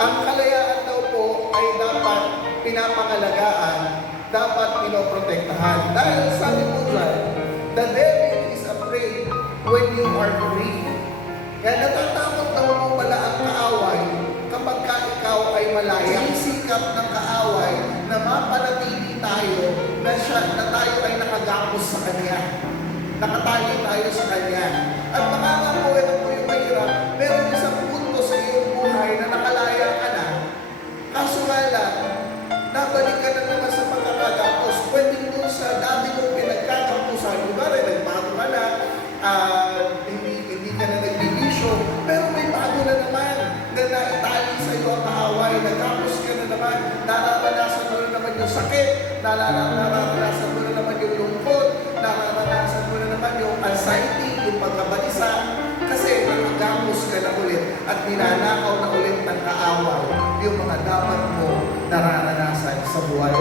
Ang kalayaan daw po ay dapat pinapangalagaan, dapat pinoprotektahan. Dahil sabi po dyan, the devil is afraid when you are free. Kaya natatakot daw mo pala ang kaaway kapag ka ikaw ay malaya. Ang sikap ng kaaway na mapanatili tayo na tayo ay nakagapos sa Kanya. Nakatali tayo sa Kanya. At baka nga po, ito po yung mahirap, meron isang punto sa iyong buhay na nakalaya ka na. Kaso nga lang, nabalik ka na naman sa pagkakagapos. Pwede mo sa dati mong pinagkakapusan. Diba rin, nagbago ka na, hindi ka na nagbibisyo, pero may bago na naman na naitali sa iyo ang kaaway. Nagkapos ka na naman, nararanasan mo na naman yung sakit, nararanasan mo na naman yung lungkot, nararanasan mo na naman yung anxiety, yung pagkabalisa, kasi nakagamos ka na ulit at ninanakaw na ulit ng kaaway yung mga dapat mo nararanasan sa buhay.